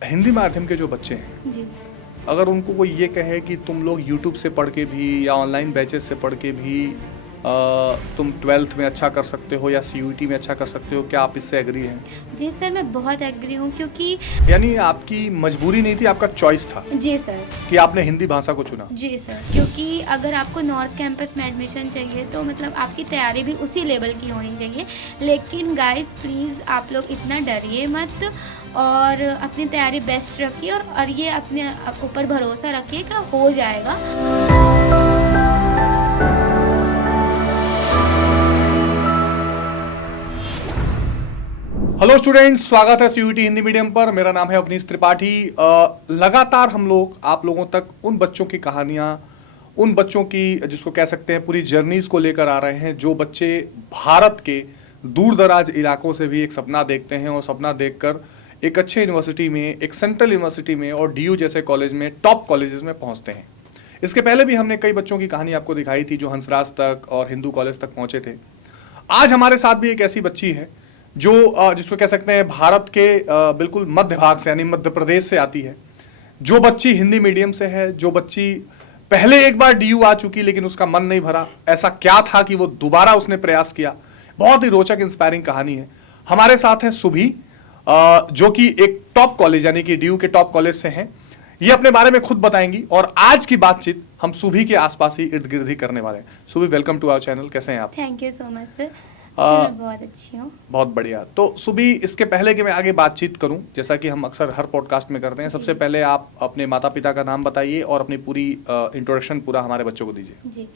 हिंदी माध्यम के जो बच्चे हैं, जी। अगर उनको कोई ये कहे कि तुम लोग यूट्यूब से पढ़ के भी या ऑनलाइन बैचेस से पढ़ के भी तुम 12th में अच्छा कर सकते हो या सीयूईटी में अच्छा कर सकते हो, क्या आप इससे एग्री हैं? जी सर, मैं बहुत एग्री हूँ क्योंकि यानी आपकी मजबूरी नहीं थी, आपका चॉइस था जी सर। कि आपने हिंदी भाषा को चुना। जी सर, क्योंकि अगर आपको नॉर्थ कैंपस में एडमिशन चाहिए तो मतलब आपकी तैयारी भी उसी लेवल की होनी चाहिए। लेकिन गाइस प्लीज़ आप लोग इतना डरिए मत और अपनी तैयारी बेस्ट रखिए और ये अपने ऊपर भरोसा रखिए कि हो जाएगा। हेलो स्टूडेंट्स, स्वागत है सीयूईटी हिंदी मीडियम पर। मेरा नाम है अवनीश त्रिपाठी। लगातार हम लोग आप लोगों तक उन बच्चों की कहानियां, उन बच्चों की जिसको कह सकते हैं पूरी जर्नीज को लेकर आ रहे हैं, जो बच्चे भारत के दूर दराज इलाकों से भी एक सपना देखते हैं और सपना देखकर एक अच्छे यूनिवर्सिटी में, एक सेंट्रल यूनिवर्सिटी में और डीयू जैसे कॉलेज में, टॉप कॉलेजेस में पहुंचते हैं। इसके पहले भी हमने कई बच्चों की कहानी आपको दिखाई थी जो हंसराज तक और हिंदू कॉलेज तक पहुंचे थे। आज हमारे साथ भी एक ऐसी बच्ची है जो जिसको कह सकते हैं भारत के बिल्कुल मध्य भाग से, यानी मध्य प्रदेश से आती है। जो बच्ची हिंदी मीडियम से है, जो बच्ची पहले एक बार डीयू आ चुकी लेकिन उसका मन नहीं भरा, ऐसा क्या था कि वो दोबारा उसने प्रयास किया। बहुत ही रोचक इंस्पायरिंग कहानी है। हमारे साथ है सुभी, जो कि एक टॉप कॉलेज यानी कि डीयू के टॉप कॉलेज से हैं। ये अपने बारे में खुद बताएंगी और आज की बातचीत हम सुभी के आसपास ही इर्द गिर्द ही करने वाले हैं। सुभी, वेलकम टू आवर चैनल। कैसे हैं आप? Thank you so much sir. मैं बहुत अच्छी हूँ। बहुत बढ़िया। तो सुबी, इसके पहले कि मैं आगे बातचीत करूं, जैसा कि हम अक्सर हर पॉडकास्ट में करते हैं, सबसे पहले आप अपने माता पिता का नाम बताइए और अपनी पूरी इंट्रोडक्शन पूरा हमारे बच्चों को दीजिए। जी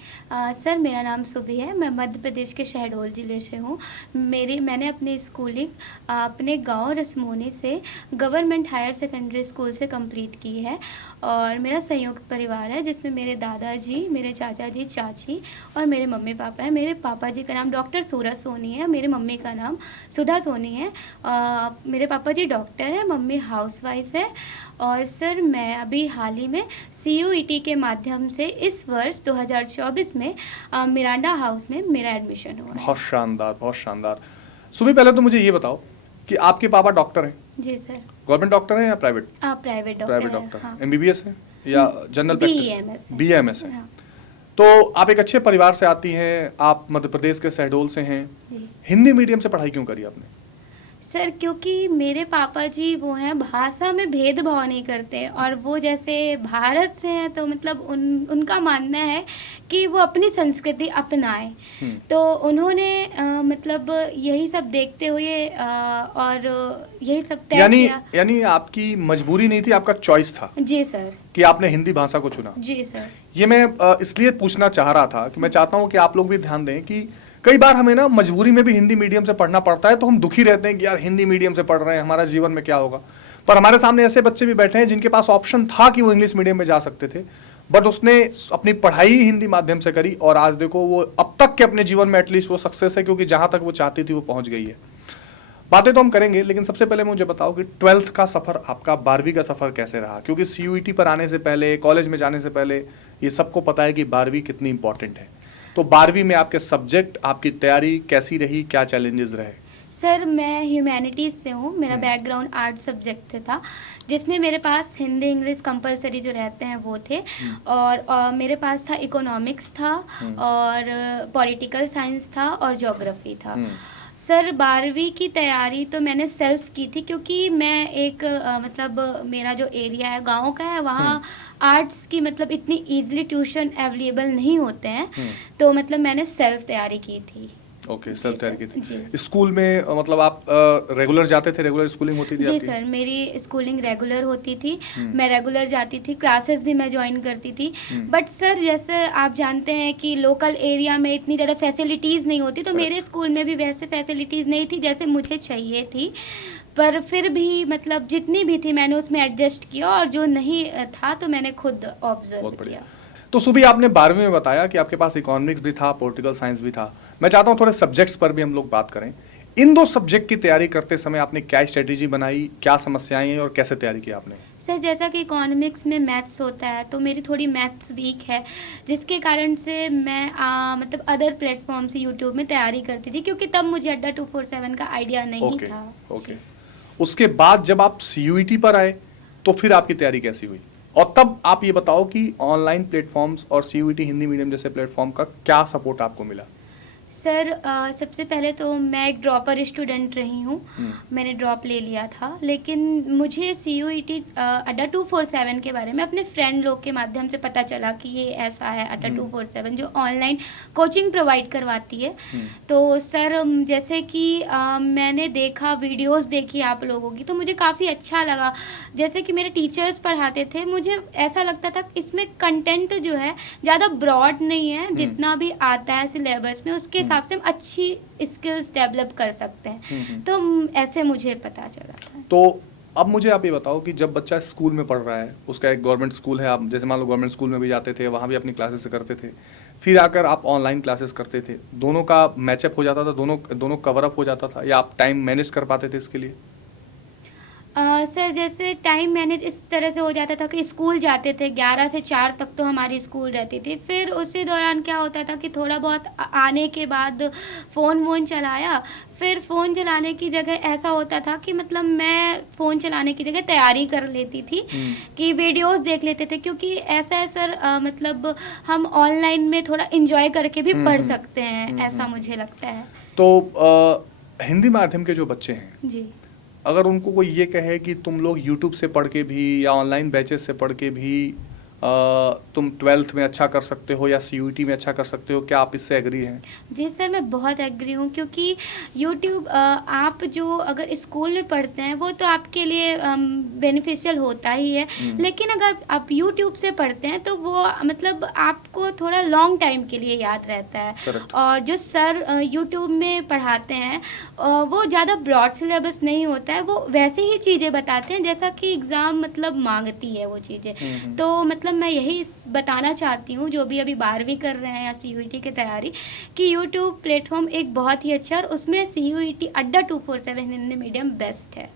सर, मेरा नाम सुभी है। मैं मध्य प्रदेश के शहडोल ज़िले से हूँ। मैंने अपनी स्कूलिंग अपने गांव रसमोनी से गवर्नमेंट हायर सेकेंडरी स्कूल से कंप्लीट की है और मेरा संयुक्त परिवार है जिसमें मेरे दादाजी, मेरे चाचा जी, चाची और मेरे मम्मी पापा हैं। मेरे पापा जी का नाम डॉक्टर सूरज सोनी है, मेरी मम्मी का नाम सुधा सोनी है। मेरे पापा जी डॉक्टर हैं, मम्मी हाउसवाइफ है। और सर, मैं अभी हाल ही में सीयूईटी के माध्यम से इस वर्ष 2024 में मिरांडा हाउस में मेरा एडमिशन हुआ है। बहुत शानदार, बहुत शानदार। सुबी, पहले तो मुझे ये बताओ कि आपके पापा डॉक्टर हैं? जी सर। गवर्नमेंट डॉक्टर हैं या प्राइवेट? प्राइवेट डॉक्टर प्राइवेट है। डॉक्टर। हाँ। एमबीबीएस है या जनरल प्रैक्टिस? बीएमएस है। बीएमएस है। हाँ। तो आप एक अच्छे परिवार से आती हैं, आप मध्य प्रदेश के शहडोल से हैं। जी हिंदी मीडियम से पढ़ाई क्यों करी आपने? सर, क्योंकि मेरे पापा जी वो हैं, भाषा में भेदभाव नहीं करते और वो जैसे भारत से हैं तो मतलब उनका मानना है कि वो अपनी संस्कृति अपनाएं। तो उन्होंने मतलब यही सब देखते हुए और यही सब तय किया। यानी आपकी मजबूरी नहीं थी, आपका चॉइस था जी सर। कि आपने हिंदी भाषा को चुना। जी सर। ये मैं इसलिए पूछना चाह रहा था कि मैं चाहता हूं कि आप लोग भी ध्यान दें कि कई बार हमें ना मजबूरी में भी हिंदी मीडियम से पढ़ना पड़ता है, तो हम दुखी रहते हैं कि यार हिंदी मीडियम से पढ़ रहे हैं, हमारा जीवन में क्या होगा। पर हमारे सामने ऐसे बच्चे भी बैठे हैं जिनके पास ऑप्शन था कि वो इंग्लिश मीडियम में जा सकते थे, बट उसने अपनी पढ़ाई हिंदी माध्यम से करी और आज देखो वो अब तक के अपने जीवन में एटलीस्ट वो सक्सेस है, क्योंकि जहां तक वो चाहती थी वो पहुंच गई है। बातें तो हम करेंगे, लेकिन सबसे पहले मुझे बताओ कि 12th का सफर, आपका 12वीं का सफर कैसे रहा? क्योंकि सीयूईटी पर आने से पहले, कॉलेज में जाने से पहले ये सबको पता है कि 12वीं कितनी इंपॉर्टेंट है। तो 12वीं में आपके सब्जेक्ट, आपकी तैयारी कैसी रही, क्या चैलेंजेस रहे? सर, मैं ह्यूमैनिटीज़ से हूँ। मेरा बैकग्राउंड आर्ट सब्जेक्ट से था, जिसमें मेरे पास हिंदी इंग्लिश कंपलसरी जो रहते हैं वो थे और मेरे पास था इकोनॉमिक्स था और पॉलिटिकल साइंस था और ज्योग्राफी था। सर, 12वीं की तैयारी तो मैंने सेल्फ की थी क्योंकि मैं एक मतलब मेरा जो एरिया है गांव का है, वहाँ आर्ट्स की मतलब इतनी इजीली ट्यूशन अवेलेबल नहीं होते हैं। तो मतलब मैंने सेल्फ तैयारी की थी। ओके, सेल्फ तैयारी की थी। जी। स्कूल में मतलब आप रेगुलर जाते थे? रेगुलर स्कूलिंग होती थी जी आपकी? सर, मेरी स्कूलिंग रेगुलर होती थी। मैं रेगुलर जाती थी, क्लासेस भी मैं ज्वाइन करती थी। बट सर, जैसे आप जानते हैं कि लोकल एरिया में इतनी ज़्यादा फैसिलिटीज़ नहीं होती, तो मेरे स्कूल में भी वैसे फैसिलिटीज़ नहीं थी जैसे मुझे चाहिए थी। पर फिर भी मतलब जितनी भी थी मैंने उसमें एडजस्ट किया और जो नहीं था तो मैंने खुद ऑब्जर्व किया। तो सुबह आपने 12वीं में बताया कि आपके पास इकोनॉमिक्स भी था, पॉलिटिकल साइंस भी था। मैं चाहता हूँ थोड़े सब्जेक्ट्स पर भी हम लोग बात करें। इन दो सब्जेक्ट की तैयारी करते समय आपने क्या स्ट्रेटेजी बनाई, क्या समस्याएं और कैसे तैयारी की आपने? सर, जैसा कि इकोनॉमिक्स में मैथ्स होता है तो मेरी थोड़ी मैथ्स वीक है, जिसके कारण से मैं मतलब अदर प्लेटफॉर्म से यूट्यूब में तैयारी करती थी क्योंकि तब मुझे अड्डा 247 का आइडिया नहीं था। ओके। उसके बाद जब आप सीयूईटी पर आए तो फिर आपकी तैयारी कैसी हुई? और तब आप ये बताओ कि ऑनलाइन प्लेटफॉर्म्स और सीयूईटी हिंदी मीडियम जैसे प्लेटफॉर्म का क्या सपोर्ट आपको मिला? सर सबसे पहले तो मैं एक ड्रॉपर स्टूडेंट रही हूँ। मैंने ड्रॉप ले लिया था, लेकिन मुझे CUET अड्डा 247 के बारे में अपने फ्रेंड लोग के माध्यम से पता चला कि ये ऐसा है अड्डा 247 जो ऑनलाइन कोचिंग प्रोवाइड करवाती है। तो सर जैसे कि मैंने देखा, वीडियोस देखी आप लोगों की, तो मुझे काफ़ी अच्छा लगा। जैसे कि मेरे टीचर्स पढ़ाते थे, मुझे ऐसा लगता था इसमें कंटेंट जो है ज़्यादा ब्रॉड नहीं है, जितना भी आता है सिलेबस में उसके हिसाब से हम अच्छी स्किल्स डेवलप कर सकते हैं। तो ऐसे मुझे पता चला था। तो अब मुझे आप ये बताओ कि जब बच्चा स्कूल में पढ़ रहा है, उसका एक गवर्नमेंट स्कूल है, आप जैसे मान लो गवर्नमेंट स्कूल में भी जाते थे, वहाँ भी अपनी क्लासेस करते थे, फिर आकर आप ऑनलाइन क्लासेस करते थे, दोनों का मैचअप हो जाता था, दोनों कवर अप हो जाता था, या आप टाइम मैनेज कर पाते थे इसके लिए? सर जैसे टाइम मैनेज इस तरह से हो जाता था कि स्कूल जाते थे 11 से 4 तक तो हमारी स्कूल रहती थी। फिर उसी दौरान क्या होता था कि थोड़ा बहुत आने के बाद फ़ोन वोन चलाया। फिर फ़ोन चलाने की जगह ऐसा होता था कि मतलब मैं फ़ोन चलाने की जगह तैयारी कर लेती थी कि वीडियोस देख लेते थे, क्योंकि ऐसा है सर मतलब हम ऑनलाइन में थोड़ा इंजॉय करके भी पढ़ सकते हैं, ऐसा मुझे लगता है। तो हिंदी माध्यम के जो बच्चे हैं, जी, अगर उनको कोई ये कहे कि तुम लोग यूट्यूब से पढ़ के भी या ऑनलाइन बैचेस से पढ़ के भी तुम 12th में अच्छा कर सकते हो या CUET में अच्छा कर सकते हो, क्या आप इससे एग्री हैं? जी सर, मैं बहुत एग्री हूँ, क्योंकि यूट्यूब आप जो अगर स्कूल में पढ़ते हैं वो तो आपके लिए बेनिफिशियल होता ही है, लेकिन अगर आप यूट्यूब से पढ़ते हैं तो वो मतलब आपको थोड़ा लॉन्ग टाइम के लिए याद रहता है। Correct. और जो सर यूट्यूब में पढ़ाते हैं वो ज़्यादा ब्रॉड सिलेबस नहीं होता है, वो वैसे ही चीज़ें बताते हैं जैसा कि एग्ज़ाम मतलब मांगती है वो चीज़ें। तो मतलब मैं यही बताना चाहती हूँ जो भी अभी 12वीं कर रहे हैं या CUET की तैयारी, कि यूट्यूब प्लेटफॉर्म एक बहुत ही अच्छा है, और उसमें CUET अड्डा 247 हिंदी मीडियम बेस्ट है।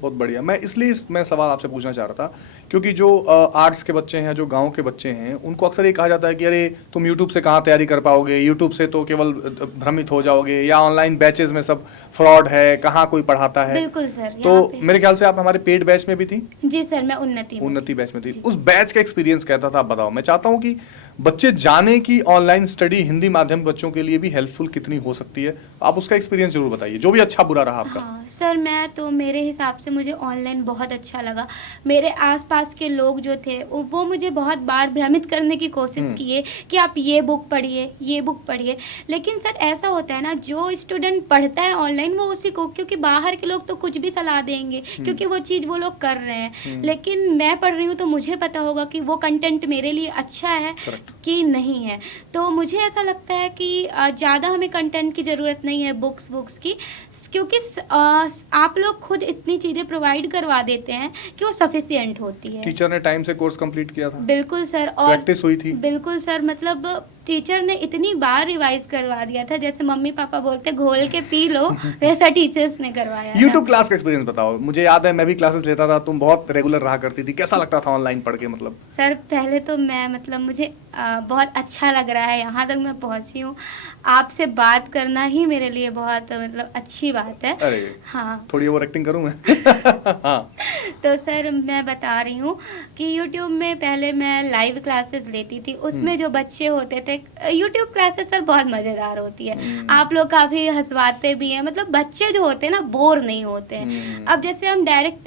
बहुत बढ़िया। मैं सवाल आपसे पूछना चाह रहा था, क्योंकि जो आर्ट्स के बच्चे हैं, जो गांव के बच्चे हैं, उनको अक्सर ये कहा जाता है कि अरे तुम यूट्यूब से कहाँ तैयारी कर पाओगे, यूट्यूब से तो केवल भ्रमित हो जाओगे, या ऑनलाइन बैचेज में सब फ्रॉड है, कहाँ कोई पढ़ाता है। बिल्कुल सर। तो मेरे ख्याल से आप हमारे पेड बैच में भी थी? जी सर, मैं उन्नति बैच में थी। उस बैच का एक्सपीरियंस कैसा था, आप बताओ। मैं चाहता हूँ कि बच्चे जाने की ऑनलाइन स्टडी हिंदी माध्यम बच्चों के लिए भी हेल्पफुल कितनी हो सकती है, आप उसका एक्सपीरियंस जरूर बताइए, जो भी अच्छा बुरा रहा आपका। हाँ सर, मैं तो मेरे हिसाब से मुझे ऑनलाइन बहुत अच्छा लगा। मेरे आसपास के लोग जो थे वो मुझे बहुत बार भ्रमित करने की कोशिश किए कि आप ये बुक पढ़िए, ये बुक पढ़िए, लेकिन सर ऐसा होता है ना, जो स्टूडेंट पढ़ता है ऑनलाइन वो उसी को, क्योंकि बाहर के लोग तो कुछ भी सलाह देंगे क्योंकि वो चीज़ वो लोग कर रहे हैं, लेकिन मैं पढ़ रही हूँ तो मुझे पता होगा कि वो कंटेंट मेरे लिए अच्छा है कि नहीं है। तो मुझे ऐसा लगता है कि ज़्यादा हमें कंटेंट की ज़रूरत नहीं है बुक्स की, क्योंकि आप लोग खुद इतनी चीज़ें प्रोवाइड करवा देते हैं कि वो सफिशिएंट होती है। टीचर ने टाइम से कोर्स कंप्लीट किया था? बिल्कुल सर। और प्रैक्टिस हुई थी? बिल्कुल सर, मतलब टीचर ने इतनी बार रिवाइज करवा दिया था, जैसे मम्मी पापा बोलते घोल के पी लो, वैसा टीचर्स ने करवाया। यूट्यूब क्लास का एक्सपीरियंस बताओ। मुझे याद है मैं भी क्लासेस लेता था, तुम बहुत रेगुलर रहा करती थी, कैसा लगता था ऑनलाइन पढ़ के? मतलब सर पहले तो मैं मतलब मुझे बहुत अच्छा लग रहा है, यहाँ तक मैं पहुँची हूँ। आपसे बात करना ही मेरे लिए बहुत मतलब अच्छी बात है। अरे हाँ, थोड़ी ओवर एक्टिंग करूँ मैं? हाँ। तो सर मैं बता रही हूँ कि यूट्यूब में पहले मैं लाइव क्लासेस लेती थी, उसमें जो बच्चे होते थे, यूट्यूब क्लासेस सर बहुत मज़ेदार होती है, आप लोग काफ़ी हंसवाते भी हैं, मतलब बच्चे जो होते हैं ना बोर नहीं होते हैं। अब जैसे हम डायरेक्ट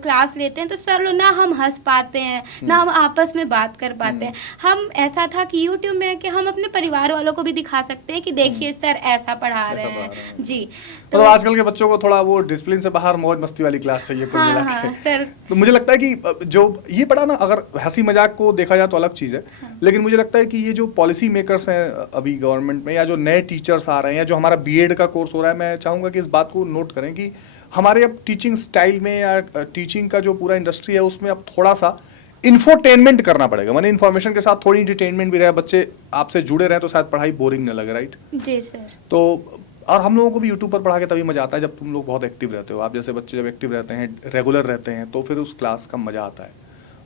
क्लास लेते हैं तो सर लोग ना हम हंस पाते हैं ना हम आपस में बात कर पाते हैं। हम ऐसा था कि यूट्यूब में कि हम अपने परिवार वालों को भी दिखा सकते हैं कि देखिए सर ऐसा पढ़ा रहे हैं जी। तो आजकल के बच्चों को थोड़ा वो डिसिप्लिन से बाहर मौज मस्ती वाली क्लास चाहिए कुल मिला के। हाँ सर। तो मुझे लगता है कि जो ये पढ़ा ना, अगर हंसी मजाक को देखा जाए तो अलग चीज़ है, लेकिन मुझे लगता है कि ये जो पॉलिसी मेकर्स हैं अभी गवर्नमेंट में, या जो नए टीचर्स आ रहे हैं, या जो हमारा बीएड का कोर्स हो रहा है, मैं चाहूँगा कि इस बात को नोट करें कि हमारे अब टीचिंग स्टाइल में या टीचिंग का जो पूरा इंडस्ट्री है उसमें अब थोड़ा सा इन्फोटेनमेंट करना पड़ेगा, माने इन्फॉर्मेशन के साथ थोड़ी एंटरटेनमेंट भी रहे, बच्चे आपसे जुड़े रहे तो शायद पढ़ाई बोरिंग न लगे, राइट? जी सर। तो और हम लोगों को भी यूट्यूब पर पढ़ा के तभी मजा आता है जब तुम लोग बहुत एक्टिव रहते हो। आप जैसे बच्चे जब एक्टिव रहते हैं, रेगुलर रहते हैं, तो फिर उस क्लास का मजा आता है।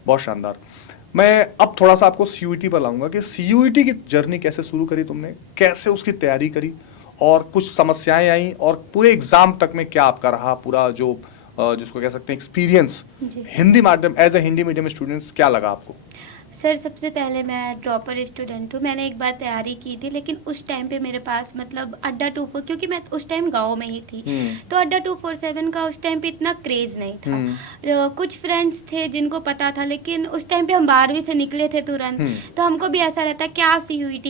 बहुत शानदार। मैं अब थोड़ा सा आपको CUET पर लाऊंगा कि CUET की जर्नी कैसे शुरू करी तुमने, कैसे उसकी तैयारी करी, और कुछ समस्याएं आई, और पूरे एग्जाम तक में क्या आपका रहा पूरा जो जिसको कह सकते हैं एक्सपीरियंस जी हिंदी माध्यम as a Hindi medium students क्या लगा आपको? सर, सबसे पहले मैं ड्रॉपर स्टूडेंट हूँ। मैंने एक बार तैयारी की थी, लेकिन उस टाइम पे मेरे पास मतलब अड्डा 247, क्योंकि मैं उस टाइम गाँव में ही थी, तो अड्डा 247 का उस टाइम पे इतना क्रेज़ नहीं था। कुछ फ्रेंड्स थे जिनको पता था, लेकिन उस टाइम पे हम 12वीं से निकले थे तुरंत, तो हमको भी ऐसा रहता है क्या CUET,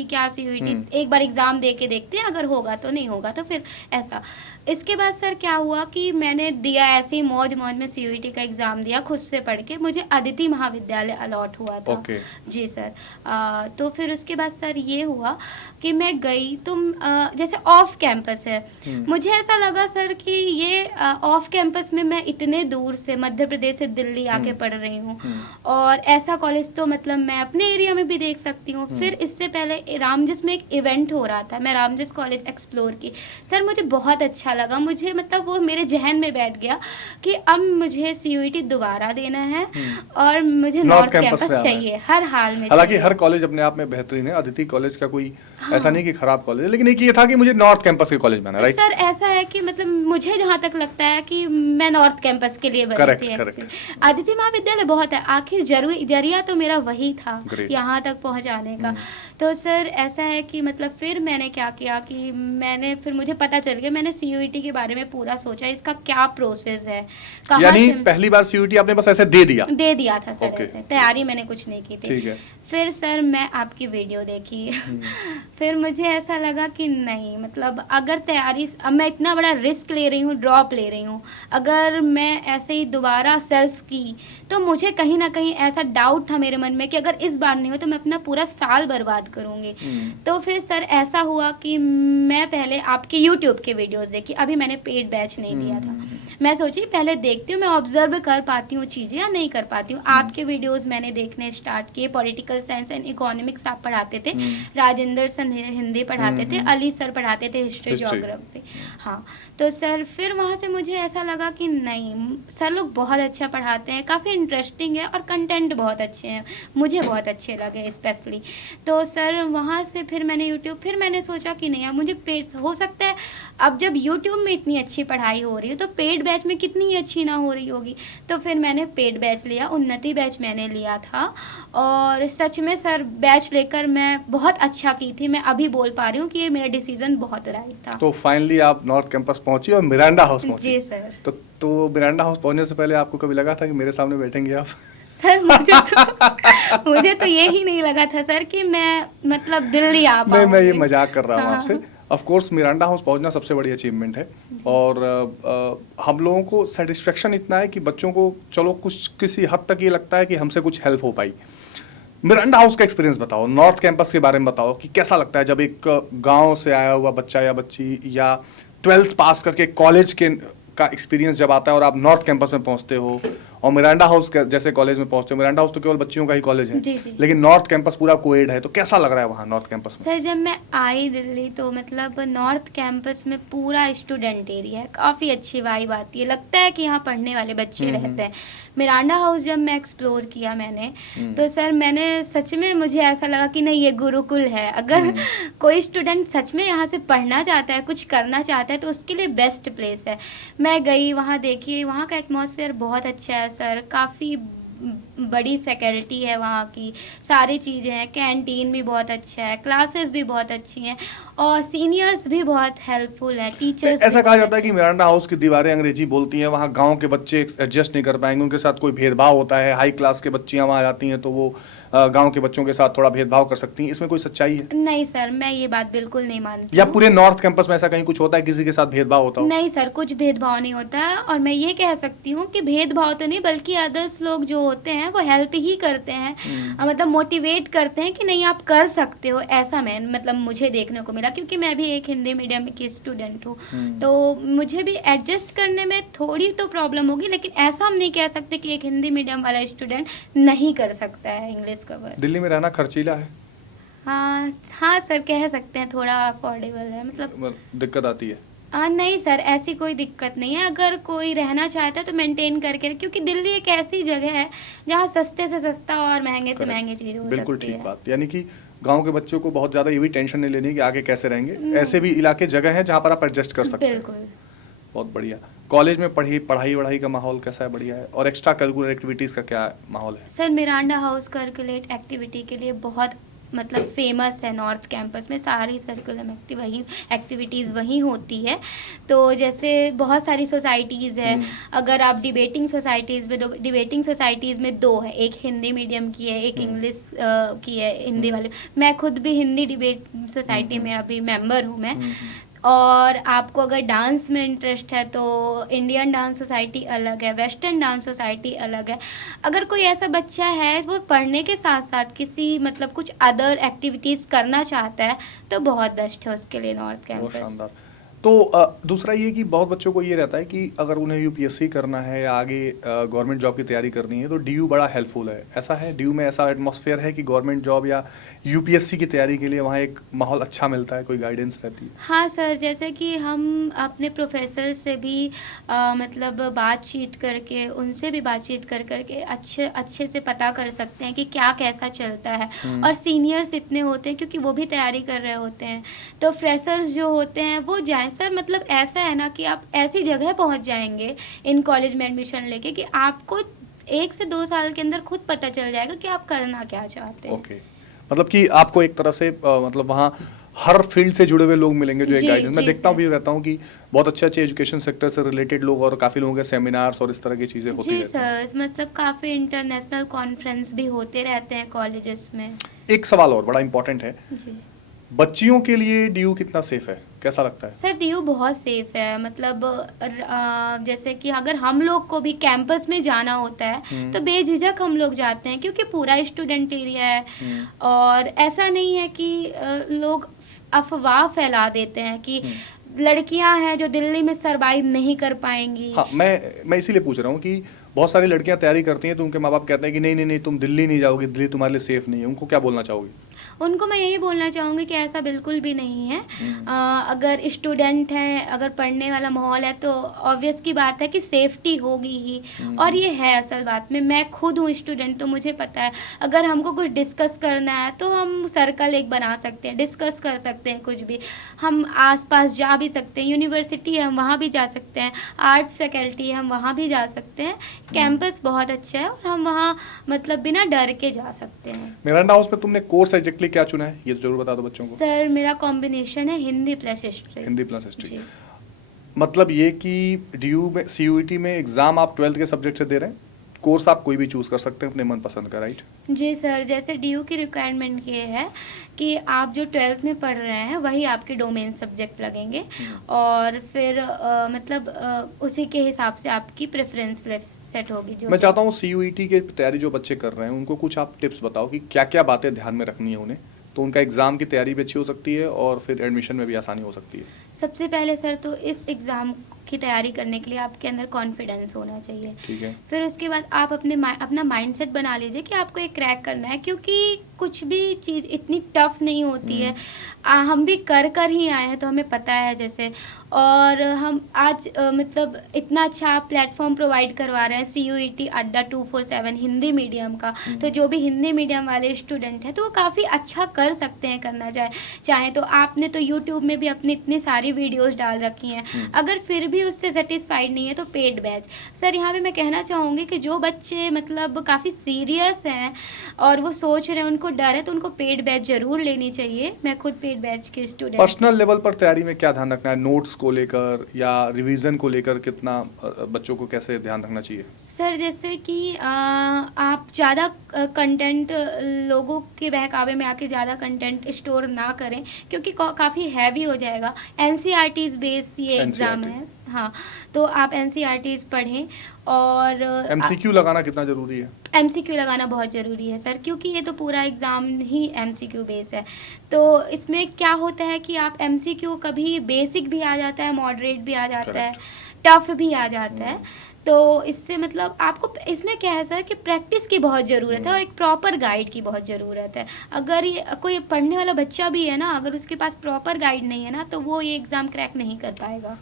एक बार एग्ज़ाम दे के देखते हैं, अगर होगा तो, नहीं होगा तो फिर ऐसा। इसके बाद सर क्या हुआ कि मैंने दिया ऐसे ही मौज में CUET का एग्ज़ाम दिया खुद से पढ़ के। मुझे अदिति महाविद्यालय अलॉट हुआ था। जी सर। तो फिर उसके बाद सर ये हुआ कि मैं गई तो जैसे ऑफ कैंपस है, मुझे ऐसा लगा सर कि ये ऑफ कैंपस में मैं इतने दूर से मध्य प्रदेश से दिल्ली आके पढ़ रही हूँ, और ऐसा कॉलेज तो मतलब मैं अपने एरिया में भी देख सकती हूँ। फिर इससे पहले रामजस में एक इवेंट हो रहा था, मैं रामजस कॉलेज एक्सप्लोर की। सर मुझे बहुत अच्छा लगा, मुझे मतलब वो मेरे जहन में बैठ गया कि अब मुझे CUET दोबारा देना है और मुझे नॉर्थ कैंपस चाहिए हर हाल में। हालांकि हर कॉलेज अपने आप में बेहतरीन है, अदिति कॉलेज का कोई ऐसा नहीं कि खराब कॉलेज है, लेकिन एक ये था कि मुझे नॉर्थ कैंपस के कॉलेज में आना, राइट? सर ऐसा है कि मतलब मुझे जहाँ तक लगता है कि मैं नॉर्थ कैंपस के लिए बनी थी। अदिति महाविद्यालय बहुत है, आखिर जरिया तो मेरा वही था यहाँ तक पहुँचाने का। तो सर ऐसा है कि मतलब फिर मैंने क्या किया कि मैंने फिर मुझे पता चल गया, मैंने CUET के बारे में पूरा सोचा, इसका क्या प्रोसेस है। यानी पहली बार CUET आपने बस ऐसे दे दिया था सर। ऐसे तैयारी मैंने कुछ नहीं की थी। ठीक है। फिर सर मैं आपकी वीडियो देखी फिर मुझे ऐसा लगा कि नहीं, मतलब अगर तैयारी, अब मैं इतना बड़ा रिस्क ले रही हूँ, ड्रॉप ले रही हूँ, अगर मैं ऐसे ही दोबारा सेल्फ की तो मुझे कहीं ना कहीं ऐसा डाउट था मेरे मन में कि अगर इस बार नहीं हो तो मैं अपना पूरा साल बर्बाद करूँगी। तो फिर सर ऐसा हुआ कि मैं पहले आपके यूट्यूब के वीडियोज़ देखी, अभी मैंने पेड बैच नहीं दिया था। मैं सोची पहले देखती हूँ मैं ऑब्जर्व कर पाती हूँ चीज़ें या नहीं कर पाती हूँ। आपके वीडियोज़ मैंने देखने स्टार्ट किए, पॉलिटिकल साइंस एंड इकोनॉमिक्स आप पढ़ाते थे, राजेंद्र सर हिंदी पढ़ाते थे, अली सर पढ़ाते थे हिस्ट्री ज्योग्राफी। हाँ, तो सर फिर वहाँ से मुझे ऐसा लगा कि नहीं, सर लोग बहुत अच्छा पढ़ाते हैं, काफ़ी इंटरेस्टिंग है और कंटेंट बहुत अच्छे हैं, मुझे बहुत अच्छे लगे स्पेशली। तो सर वहाँ से फिर मैंने यूट्यूब, फिर मैंने सोचा कि नहीं, अब मुझे पेड हो सकता है, अब जब यूट्यूब में इतनी अच्छी पढ़ाई हो रही है तो पेड बैच में कितनी अच्छी ना हो रही होगी। तो फिर मैंने पेड बैच लिया, उन्नति बैच मैंने लिया था, और सच में सर बैच लेकर मैं बहुत अच्छा की थी। मैं अभी बोल पा रही हूँ कि ये मेरा डिसीजन बहुत राइट था। तो फाइनली आप नॉर्थ कैंपस पहुंची और मिरांडा हाउस पहुंची। जी सर। तो मिरांडा हाउस पहुंचने से पहले आपको कभी लगा था कि मेरे सामने बैठेंगे आप? सर मुझे तो ये ही नहीं लगा था सर कि मैं मतलब दिल्ली आ पाऊंगी। मैं ये मजाक कर रहा हूँ आपसे। ऑफ कोर्स मिरांडा हाउस पहुंचना सबसे बड़ी अचीवमेंट है, और हम लोगों को सेटिस्फेक्शन इतना है कि बच्चों को चलो कुछ किसी हद तक ये लगता है कि हमसे कुछ हेल्प हो पाई। मिरांडा हाउस का एक्सपीरियंस बताओ, नॉर्थ कैंपस के बारे में बताओ कि कैसा लगता है जब एक गांव से आया हुआ बच्चा या बच्ची या 12th पास करके कॉलेज के का एक्सपीरियंस जब आता है और आप नॉर्थ कैंपस में पहुंचते हो और मिरांडा हाउस जैसे कॉलेज में पहुंचते हो। मिरांडा हाउस तो केवल बच्चियों का ही कॉलेज है, लेकिन नॉर्थ कैंपस पूरा कोएड है, तो कैसा लग रहा है वहाँ नॉर्थ कैंपस में? सर जब मैं आई दिल्ली तो मतलब नॉर्थ कैंपस में पूरा स्टूडेंट एरिया है, काफ़ी अच्छी वाइब आती है, लगता है कि यहाँ पढ़ने वाले बच्चे रहते हैं। मिरांडा हाउस जब मैं एक्सप्लोर किया मैंने, तो सर मैंने सच में मुझे ऐसा लगा कि नहीं, ये गुरुकुल है। अगर कोई स्टूडेंट सच में यहाँ से पढ़ना चाहता है, कुछ करना चाहता है, तो उसके लिए बेस्ट प्लेस है। मैं गई वहाँ, देखी वहाँ का एटमॉस्फेयर बहुत अच्छा है सर, काफ़ी बड़ी फैकल्टी है वहाँ की, सारी चीज़ें हैं, कैंटीन भी बहुत अच्छा है, क्लासेस भी बहुत अच्छी हैं, और सीनियर्स भी बहुत हेल्पफुल हैं, टीचर्स। ऐसा कहा जाता है कि मिरांडा हाउस की दीवारें अंग्रेजी बोलती हैं, वहाँ गांव के बच्चे एडजस्ट नहीं कर पाएंगे, उनके साथ कोई भेदभाव होता है, हाई क्लास के बच्चियाँ वहाँ आती हैं तो वो गांव के बच्चों के साथ थोड़ा भेदभाव कर सकती हैं, इसमें कोई सच्चाई है? नहीं सर, मैं ये बात बिल्कुल नहीं मानती। या पूरे नॉर्थ कैंपस में ऐसा कहीं कुछ होता है किसी के साथ भेदभाव होता हो? नहीं सर, कुछ भेदभाव नहीं होता है, और मैं ये कह सकती हूँ कि भेदभाव तो नहीं, बल्कि अदर्स लोग जो होते हैं वो हेल्प ही करते हैं, मतलब मोटिवेट करते हैं कि नहीं आप कर सकते हो। ऐसा मैं मतलब मुझे देखने को मिला, क्योंकि मैं भी एक हिंदी मीडियम की स्टूडेंट हूँ, तो मुझे भी एडजस्ट करने में थोड़ी तो प्रॉब्लम होगी, लेकिन ऐसा हम नहीं कह सकते कि एक हिंदी मीडियम वाला स्टूडेंट नहीं कर सकता है इंग्लिश कवर। दिल्ली में रहना खर्चीला है? हाँ सर, कह सकते हैं थोड़ा अफोर्डेबल है, मतलब दिक्कत आती है? नहीं सर, ऐसी कोई दिक्कत नहीं है, अगर कोई रहना चाहता है तो मेंटेन करके, क्योंकि दिल्ली एक ऐसी जगह है जहाँ सस्ते से सस्ता और महंगे से महंगे चीज़ें हो सकती है। बिल्कुल ठीक बात, यानी कि गांव के बच्चों को बहुत ज़्यादा ये भी टेंशन नहीं लेनी कि आगे कैसे रहेंगे, ऐसे भी इलाके जगह हैं जहाँ पर आप एडजस्ट कर सकते हैं। बिल्कुल। बहुत बढ़िया। कॉलेज में पढ़ाई वढ़ाई का माहौल कैसा है? बढ़िया है? और एक्स्ट्रा करिकुलर एक्टिविटीज़ का क्या माहौल है? सर मिरांडा हाउस कर्कुलेट एक्टिविटी के लिए बहुत मतलब फेमस है नॉर्थ कैंपस में। सारी सर्कुलर एक्टिविटीज़ वहीं होती है। तो जैसे बहुत सारी सोसाइटीज़ है। अगर आप डिबेटिंग सोसाइटीज़ में दो है, एक हिंदी मीडियम की है, एक इंग्लिश की है, हिंदी वाले। मैं खुद भी हिंदी डिबेट सोसाइटी में अभी मेंबर हूँ मैं। और आपको अगर डांस में इंटरेस्ट है तो इंडियन डांस सोसाइटी अलग है, वेस्टर्न डांस सोसाइटी अलग है। अगर कोई ऐसा बच्चा है वो पढ़ने के साथ साथ किसी मतलब कुछ अदर एक्टिविटीज़ करना चाहता है तो बहुत बेस्ट है उसके लिए नॉर्थ बहुत कैंपस। शानदार। तो दूसरा ये कि बहुत बच्चों को ये रहता है कि अगर उन्हें यूपीएससी करना है या आगे गवर्नमेंट जॉब की तैयारी करनी है तो डीयू बड़ा हेल्पफुल है। ऐसा है? डीयू में ऐसा एटमॉस्फेयर है कि गवर्नमेंट जॉब या यूपीएससी की तैयारी के लिए वहाँ एक माहौल अच्छा मिलता है, कोई गाइडेंस रहती है? हाँ सर, जैसे कि हम अपने प्रोफेसर से भी मतलब बातचीत करके, उनसे भी बातचीत कर करके अच्छे से पता कर सकते हैं कि क्या कैसा चलता है। और सीनियर्स इतने होते हैं क्योंकि वो भी तैयारी कर रहे होते हैं, तो फ्रेशर्स जो होते हैं वो जाएं। सर मतलब ऐसा है ना कि आप ऐसी जगह पहुंच जाएंगे इन कॉलेज में एडमिशन लेके कि आपको 1 से 2 साल के अंदर खुद पता चल जाएगा कि आप करना क्या चाहते हैं। ओके, मतलब कि आपको एक तरह से मतलब वहाँ हर फील्ड से जुड़े हुए लोग मिलेंगे जो एक जी, गाइडेंस। मैं जी देखता हूँ सर। भी रहता हूँ कि बहुत अच्छे एजुकेशन सेक्टर से रिलेटेड लोग और काफ़ी लोगों के सेमिनार्स और इस तरह की चीज़ें होती जी रहती हैं। सर, मतलब काफ़ी इंटरनेशनल कॉन्फ्रेंस भी होते रहते हैं कॉलेजेस में। एक सवाल और बड़ा इंपॉर्टेंट है, जी बच्चियों के लिए डीयू कितना सेफ है? कैसा लगता है? सर, डीयू बहुत सेफ है। मतलब जैसे कि अगर हम लोग को भी कैंपस में जाना होता है तो बेझिझक हम लोग जाते हैं क्योंकि पूरा स्टूडेंट एरिया है। और ऐसा नहीं है कि लोग अफवाह फैला देते हैं कि लड़कियां हैं जो दिल्ली में सरवाइव नहीं कर पाएंगी। हाँ, मैं इसीलिए पूछ रहा हूँ कि बहुत सारी लड़कियां तैयारी करती हैं तो उनके माँ बाप कहते हैं कि नहीं नहीं नहीं, तुम दिल्ली नहीं जाओगी, दिल्ली तुम्हारे लिए सेफ नहीं है। उनको क्या बोलना चाहोगी? उनको मैं यही बोलना चाहूँगी कि ऐसा बिल्कुल भी नहीं है। अगर स्टूडेंट हैं, अगर पढ़ने वाला माहौल है तो ऑब्वियस की बात है कि सेफ्टी होगी ही। और ये है असल बात में। मैं खुद हूँ स्टूडेंट तो मुझे पता है। अगर हमको कुछ डिस्कस करना है तो हम सर्कल एक बना सकते हैं, डिस्कस कर सकते हैं कुछ भी। हम आसपास जा भी सकते हैं, यूनिवर्सिटी है हम वहाँ भी जा सकते हैं, आर्ट्स फैकल्टी है हम वहाँ भी जा सकते हैं। कैंपस बहुत अच्छा है और हम वहाँ मतलब बिना डर के जा सकते हैं। मिरांडा हाउस में तुमने कोर्स एग्जैक्टली क्या चुना है, ये जरूर बता दो बच्चों को। सर मेरा कॉम्बिनेशन है Hindi plus history. Hindi plus history. जी मतलब ये कि डीयू में सीयूईटी में एग्जाम आप 12th के सब्जेक्ट से दे रहे हैं, कोर्स आप कोई भी चूज कर सकते हैं अपने मनपसंद का, राइट? जी सर, जैसे डीयू की रिक्वायरमेंट ये है कि आप जो 12th में पढ़ रहे हैं वही आपके डोमेन सब्जेक्ट लगेंगे। और फिर उसी के हिसाब से आपकी प्रेफरेंस सेट होगी। जो मैं चाहता हूँ सीयूईटी की तैयारी जो बच्चे कर रहे हैं उनको कुछ आप टिप्स बताओ कि क्या क्या बातें ध्यान में रखनी है उन्हें, तो उनका एग्जाम की तैयारी भी अच्छी हो सकती है और फिर एडमिशन में भी आसानी हो सकती है। सबसे पहले सर तो इस एग्ज़ाम की तैयारी करने के लिए आपके अंदर कॉन्फिडेंस होना चाहिए। ठीक है। फिर उसके बाद आप अपना माइंडसेट बना लीजिए कि आपको ये क्रैक करना है, क्योंकि कुछ भी चीज़ इतनी टफ नहीं होती है। हम भी कर ही आए हैं तो हमें पता है जैसे। और हम आज मतलब इतना अच्छा प्लेटफॉर्म प्रोवाइड करवा रहे हैं सीयूईटी अड्डा 247 हिंदी मीडियम का। तो जो भी हिंदी मीडियम वाले स्टूडेंट हैं तो वो काफ़ी अच्छा कर सकते हैं, करना चाहे तो। आपने तो यूट्यूब में भी अपनी इतनी सारी वीडियोज़ डाल रखी हैं। अगर फिर भी उससे सेटिस्फाइड नहीं है तो पेड बैच। सर यहाँ पे मैं कहना चाहूँगी कि जो बच्चे मतलब काफ़ी सीरियस हैं और वो सोच रहे हैं, उनको डर है, तो उनको पेड बैच ज़रूर लेनी चाहिए। मैं खुद पेड बैच के स्टूडेंट। पर्सनल लेवल पर तैयारी में क्या ध्यान रखना है, नोट्स को लेकर या रिवीजन को लेकर कितना बच्चों को कैसे ध्यान रखना चाहिए? सर जैसे कि आप ज़्यादा कंटेंट लोगों के बहकावे में आके ज़्यादा कंटेंट स्टोर ना करें क्योंकि काफ़ी हैवी हो जाएगा। एनसीईआरटीज़ बेस ये एग्ज़ाम है। हाँ, तो आप एनसीईआरटीज़ पढ़ें। और एमसीक्यू लगाना कितना ज़रूरी है? एमसीक्यू लगाना बहुत ज़रूरी है सर, क्योंकि ये तो पूरा एग्ज़ाम ही एमसीक्यू बेस है। तो इसमें क्या होता है कि आप एमसीक्यू कभी बेसिक भी आ जाता है, मॉडरेट भी आ जाता है, टफ भी आ जाता है। तो इससे मतलब आपको इसमें क्या है सर कि प्रैक्टिस की बहुत ज़रूरत है और एक प्रॉपर गाइड की बहुत ज़रूरत है। अगर ये कोई पढ़ने वाला बच्चा भी है ना, अगर उसके पास प्रॉपर गाइड नहीं है ना तो वो ये एग्ज़ाम क्रैक नहीं कर पाएगा।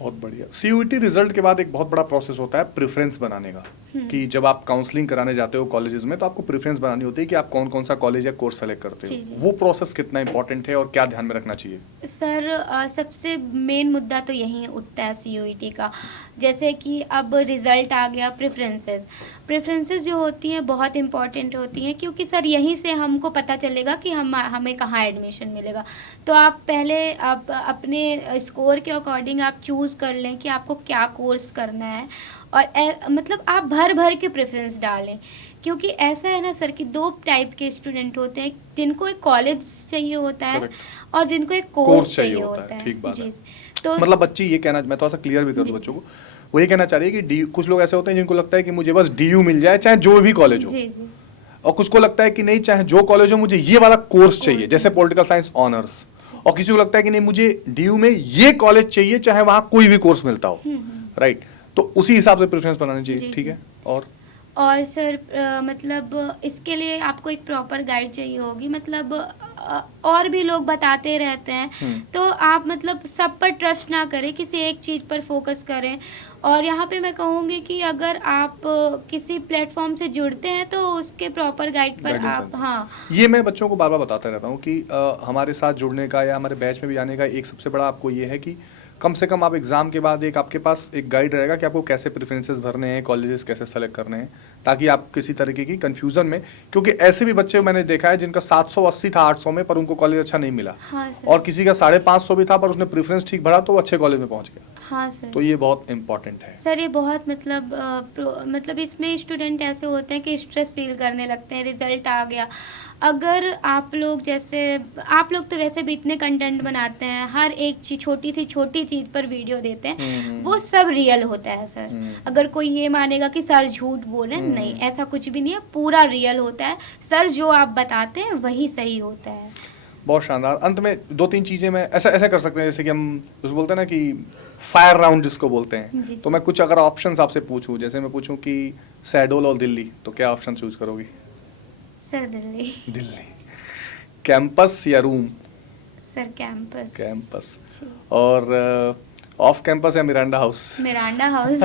बहुत बढ़िया। सीयूईटी रिजल्ट के बाद एक बहुत बड़ा प्रोसेस होता है प्रेफरेंस बनाने का, कि जब आप काउंसलिंग कराने जाते हो कॉलेजेस में तो आपको प्रेफरेंस बनानी होती है कि आप कौन कौन सा कॉलेज या कोर्स सेलेक्ट करते जी, हो। जी। वो प्रोसेस कितना इंपॉर्टेंट है और क्या ध्यान में रखना चाहिए? सर सबसे मेन मुद्दा तो यही उठता है सीयूईटी का। जैसे कि अब रिज़ल्ट आ गया, प्रेफरेंसेस जो होती हैं बहुत इंपॉर्टेंट होती हैं, क्योंकि सर यहीं से हमको पता चलेगा कि हमें कहाँ एडमिशन मिलेगा। तो आप पहले आप अपने स्कोर के अकॉर्डिंग आप चूज़ कर लें कि आपको क्या कोर्स करना है, और मतलब आप भर भर के प्रेफरेंस डालें। क्योंकि ऐसा है ना सर कि दो टाइप के स्टूडेंट होते हैं, जिनको एक कॉलेज चाहिए होता है Correct. और जिनको एक कोर्स कोर्स चाहिए चाहिए होता होता है, है। ठीक बात जी। है। तो मतलब बच्ची ये कहना, मैं थोड़ा सा क्लियर भी कर दूं जी, बच्चों को, वो ये कहना चाह रही है कि डी, कुछ लोग ऐसे होते हैं जिनको लगता है कि मुझे बस डीयू मिल जाए चाहे जो भी कॉलेज हो, जी जी और कुछ को लगता है कि नहीं चाहे जो कॉलेज हो मुझे ये वाला कोर्स चाहिए, जैसे चाहिए। पॉलिटिकल साइंस ऑनर्स, और किसी को लगता है कि नहीं मुझे डीयू में ये कॉलेज चाहिए चाहे वहां कोई भी कोर्स मिलता हो, राइट। तो उसी हिसाब से प्रेफरेंस बनानी चाहिए, जी, ठीक जी। है। और सर मतलब इसके लिए आपको एक प्रॉपर गाइड चाहिए होगी। मतलब और भी लोग बताते रहते हैं, तो आप मतलब सब पर ट्रस्ट ना करें, किसी एक चीज़ पर फोकस करें। और यहाँ पे मैं कहूँगी कि अगर आप किसी प्लेटफॉर्म से जुड़ते हैं तो उसके प्रॉपर गाइड पर Guidance आप, है। हाँ ये मैं बच्चों को बार बार बताता रहता हूँ कि हमारे साथ जुड़ने का या हमारे बैच में भी आने का एक सबसे बड़ा आपको ये है कि कम से कम आप एग्जाम के बाद एक आपके पास एक गाइड रहेगा कि आपको कैसे प्रेफरेंसेस भरने हैं, कॉलेजेस कैसे सेलेक्ट करने हैं, ताकि आप किसी तरीके की कंफ्यूजन में, क्योंकि ऐसे भी बच्चे मैंने देखा है जिनका 780 था 800 में पर उनको कॉलेज अच्छा नहीं मिला, हाँ सर, और किसी का 550 भी था पर उसने प्रेफरेंस ठीक भरा तो वो अच्छे कॉलेज में पहुंच गया। हाँ सर। तो ये बहुत इंपॉर्टेंट है सर ये बहुत मतलब इसमें स्टूडेंट ऐसे होते हैं कि स्ट्रेस फील करने लगते हैं, रिजल्ट आ गया। अगर आप लोग तो वैसे भी इतने कंटेंट बनाते हैं, हर एक चीज छोटी चीज पर वीडियो देते हैं, वो सब रियल होता है सर। अगर कोई ये मानेगा कि सर झूठ बोल रहे हैं, नहीं, ऐसा कुछ भी नहीं है, पूरा रियल होता है सर। जो आप बताते हैं वही सही होता है। बहुत शानदार। अंत में 2-3 चीजें मैं ऐसा कर सकते हैं, जैसे कि हम उस बोलते हैं ना कि फायर राउंड जिसको बोलते हैं, जी, तो मैं कुछ अगर ऑप्शंस आपसे पूछूं, जैसे मैं पूछूं कि शहडोल और दिल्ली, तो क्या ऑप्शन चूज करोगी? सर दिल्ली। दिल्ली। कैंपस या रूम? Sir campus. कैंपस। और ऑफ कैंपस या Miranda house? Miranda house.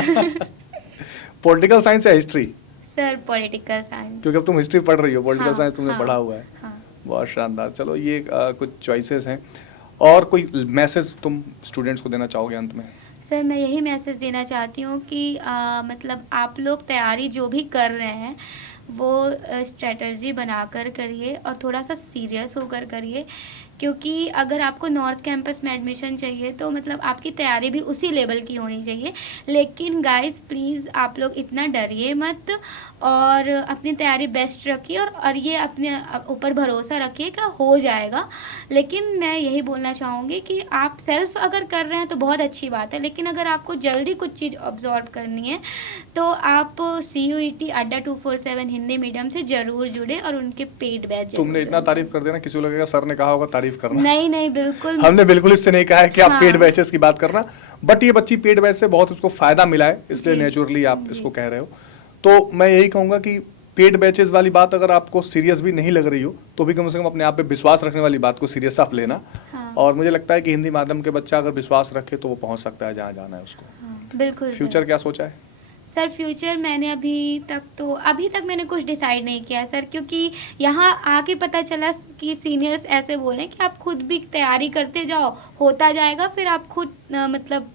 Political science या हिस्ट्री? Sir political science. क्योंकि अब तुम हिस्ट्री पढ़ रही हो, पॉलिटिकल हाँ, साइंस तुमने हाँ, पढ़ा हुआ है। हाँ। बहुत शानदार। चलो ये कुछ चॉइसेस हैं, और कोई मैसेज तुम स्टूडेंट्स को देना चाहोगे अंत में? सर मैं यही मैसेज देना चाहती हूँ कि मतलब आप लोग तैयारी जो भी कर रहे हैं वो स्ट्रेटजी बनाकर करिए और थोड़ा सा सीरियस होकर करिए। क्योंकि अगर आपको नॉर्थ कैंपस में एडमिशन चाहिए तो मतलब आपकी तैयारी भी उसी लेवल की होनी चाहिए। लेकिन गाइस प्लीज़ आप लोग इतना डरिए मत, और अपनी तैयारी बेस्ट रखिए, और ये अपने ऊपर भरोसा रखिए कि हो जाएगा। लेकिन मैं यही बोलना चाहूँगी कि आप सेल्फ अगर कर रहे हैं तो बहुत अच्छी बात है, लेकिन अगर आपको जल्दी कुछ चीज़ ऑब्जॉर्व करनी है तो आप CUET अड्डा 247 हिंदी मीडियम से ज़रूर जुड़े और उनके पेड बैच। तुमने इतना तारीफ कर दिया ना, किसी को लगेगा सर ने कहा होगा तारीफ करना। नहीं बिल्कुल। हमने बिल्कुल इससे नहीं कहा है कि आप हाँ। पेड बैचेस की बात करना, बट ये बच्ची पेड बैच से बहुत उसको फायदा मिला है, इसलिए जी। नेचुरली आप जी। इसको कह रहे हो। तो मैं यही कहूंगा कि पेड बैचेस वाली बात अगर आपको सीरियस भी नहीं लग रही हो तो भी कम से कम अपने आप पे विश्वास रखने वाली बात को सीरियस आप लेना। हाँ। और मुझे लगता है कि हिंदी माध्यम के बच्चा अगर विश्वास रखे तो वो पहुंच सकता है जहाँ जाना है उसको। हाँ, बिल्कुल फ्यूचर क्या सोचा है? सर फ्यूचर मैंने अभी तक मैंने कुछ डिसाइड नहीं किया सर, क्योंकि यहाँ आके पता चला कि सीनियर्स ऐसे बोले कि आप खुद भी तैयारी करते जाओ, होता जाएगा, फिर आप खुद मतलब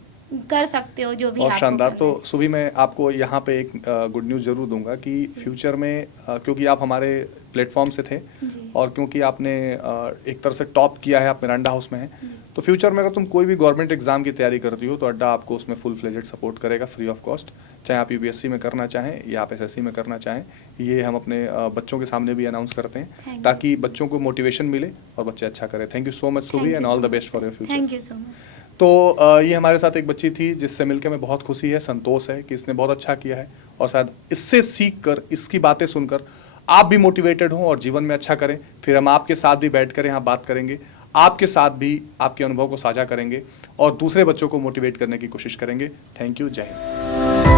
कर सकते हो जो भी और आपको शानदार। करना तो है। सुभी मैं आपको यहाँ पे एक गुड न्यूज़ जरूर दूंगा कि फ्यूचर में क्योंकि आप हमारे प्लेटफॉर्म से थे जी। और क्योंकि आपने एक तरह से टॉप किया है, आप मिरांडा हाउस में हैं, तो फ्यूचर में अगर तुम कोई भी गवर्नमेंट एग्जाम की तैयारी करती हो तो अड्डा आपको उसमें फुल फ्लेजेड सपोर्ट करेगा फ्री ऑफ कॉस्ट। चाहे आप UPSC में करना चाहें या आप SSC में करना चाहें, ये हम अपने बच्चों के सामने भी अनाउंस करते हैं Thank you. ताकि बच्चों को मोटिवेशन मिले और बच्चे अच्छा करें। Thank you so much सुभी, and all the best for your future. Thank you so much. तो ये हमारे साथ एक बच्ची थी जिससे मिलकर मैं बहुत खुशी है, संतोष है कि इसने बहुत अच्छा किया है, और शायद इससे सीख कर, इसकी बातें सुनकर आप भी मोटिवेटेड हों और जीवन में अच्छा करें। फिर हम आपके साथ भी बैठ कर यहाँ बात करेंगे, आपके साथ भी आपके अनुभव को साझा करेंगे और दूसरे बच्चों को मोटिवेट करने की कोशिश करेंगे। थैंक यू, जय हिंद।